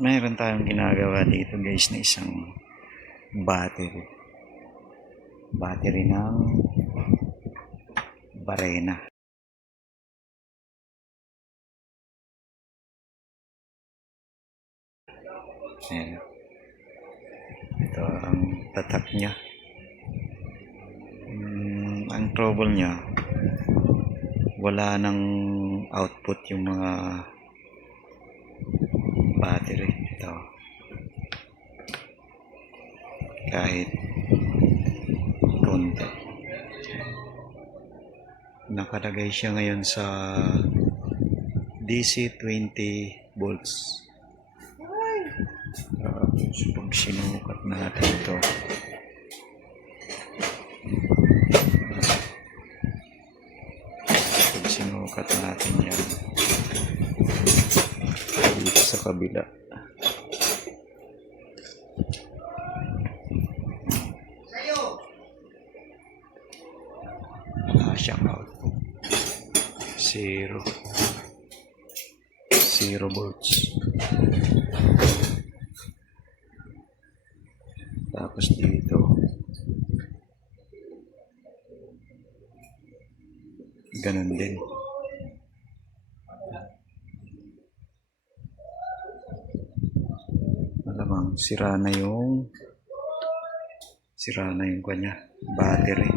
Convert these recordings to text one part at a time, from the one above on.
Mayroon tayong ginagawa dito guys na isang battery. Battery ng Barena. Ayan. Ito ang tatak niya. Ang trouble niya, wala nang output yung mga battery. Ito. Kahit konti. Nakalagay siya ngayon sa DC 20 volts. Pag sinukat natin ito, yan dito sa kabila, wala siyang output. Zero volts. Tapos dito ganun din. Malamang sira na yung kanya battery.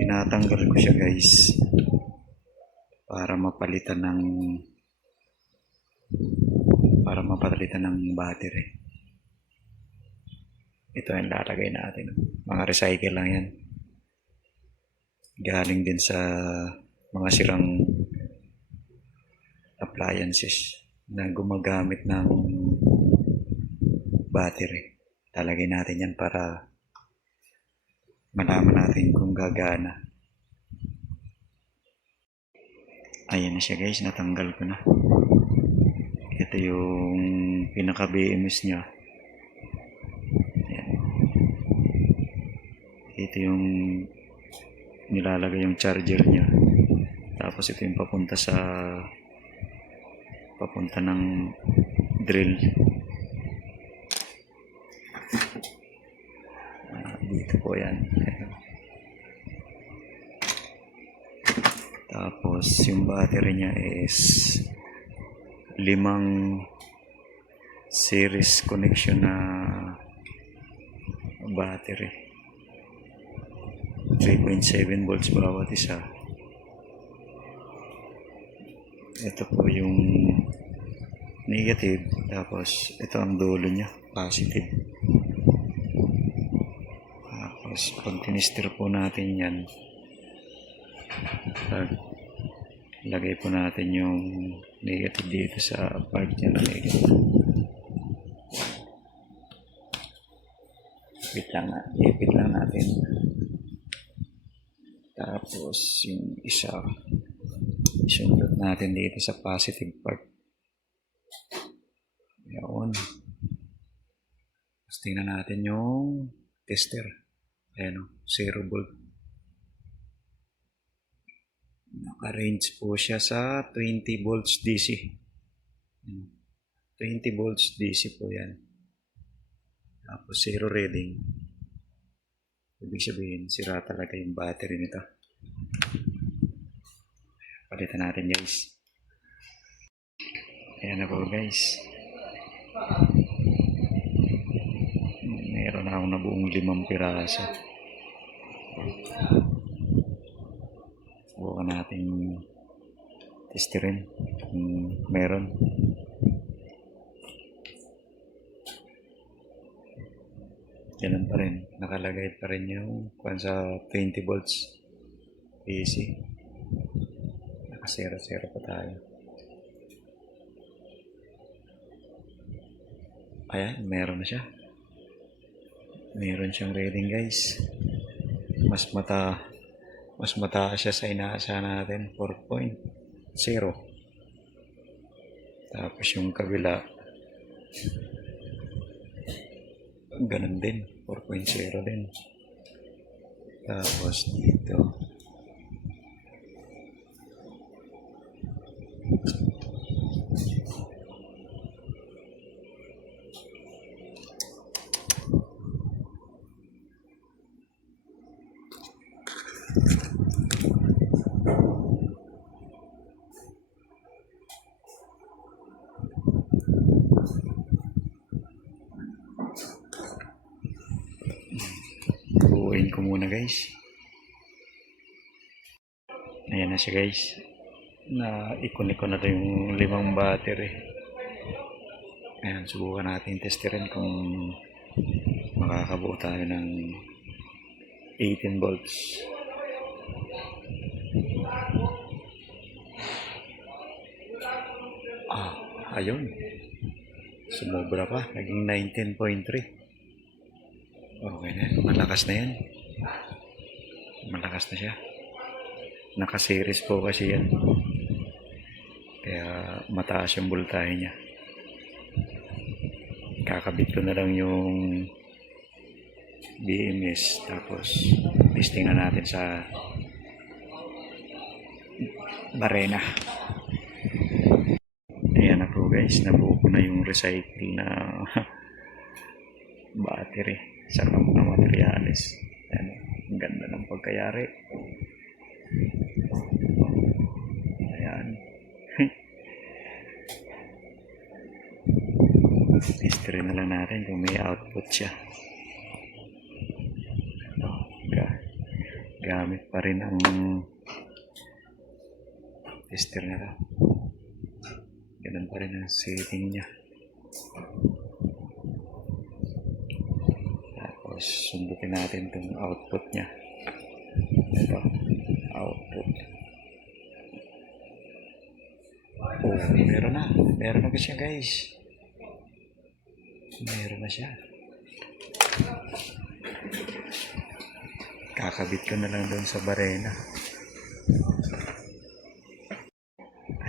Tinatanggal ko siya guys para mapalitan ng battery. Ito yung lalagay natin. Mga recycle lang yan. Galing din sa mga sirang appliances na gumagamit ng battery. Talagay natin yan para malaman natin kung gagana. Ayan na siya guys, natanggal ko na. Ito yung pinaka BMS niya. Ayan. Ito yung nilalagay yung charger niya. Tapos ito yung papunta ng drill. Dito po yan. Tapos yung battery niya is 5 series connection na battery. 3.7 volts bawat isa. Ito po yung negative, tapos ito ang dulo niya, positive. Tapos pag tinister po natin yan, lagay po natin yung negative dito sa part niya na negative. Ipit lang natin. Tapos yung isa, isundot natin dito sa positive part. Ayan. Tapos tingnan natin yung tester. Ayan o, 0 volt. Naka-range po siya sa 20 volts DC. 20 volts DC po yan. Tapos 0 reading. Ibig sabihin, sira talaga yung battery nito. Palitan natin guys. Ayan na po guys. Meron na akong nabuong 5 piraso. Subukan natin testerin kung meron. Ganun pa rin. Nakalagay pa rin yung sa 20 volts AC. Naka-0 pa tayo. Ayan, meron na siya. Meron siyang reading guys. Mas mataas siya sa inaasahan natin, 4.0. Tapos yung kabila, ganun din, 4.0 din. Tapos dito, Buuin ko muna guys. Ayan na siya guys. Ikon ko na ito yung 5 battery. Ayan, subukan natin testerin kung makakabuo tayo ng 18 volts. Ayun. Sumobra pa. Naging 19.3. Okay na yan. Malakas na yan. Malakas na siya. Naka-series po kasi yan. Kaya mataas yung voltahe niya. Kakabit ko na lang yung BMS. Tapos testingan natin sa barena. Ayan na po guys. Nabuo ko na yung recycle na battery sa mga materials. Ayan, ang ganda ng pagkayari. Ayan. History na lang natin kung may output siya. Gamit pa rin ang tester na lang. Ganun pa rin ang setting niya. Tapos sundutin natin itong output niya. Ito, output. Meron na. Meron na siya guys. Meron na siya. Kakabit ko na lang doon sa barena.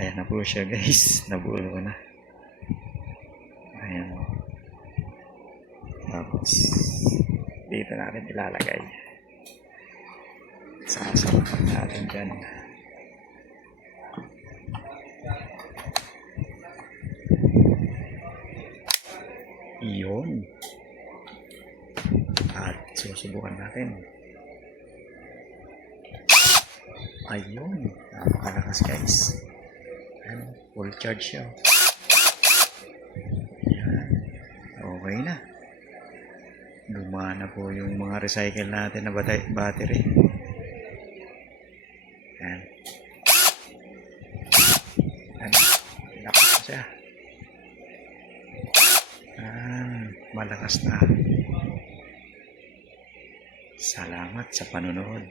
Ayan na po siya guys. Nabuo ko na. Ayan. Tapos dito natin ilalagay. Sasapakan natin dyan. Iyon. At susubukan natin. Ayun. Napakalakas guys. Ayan, full charge siya. Ayan. Okay na. Lumana po yung mga recycle natin na battery. Ayan. Ayan. Lakas na siya. Malakas na. Salamat sa panonood.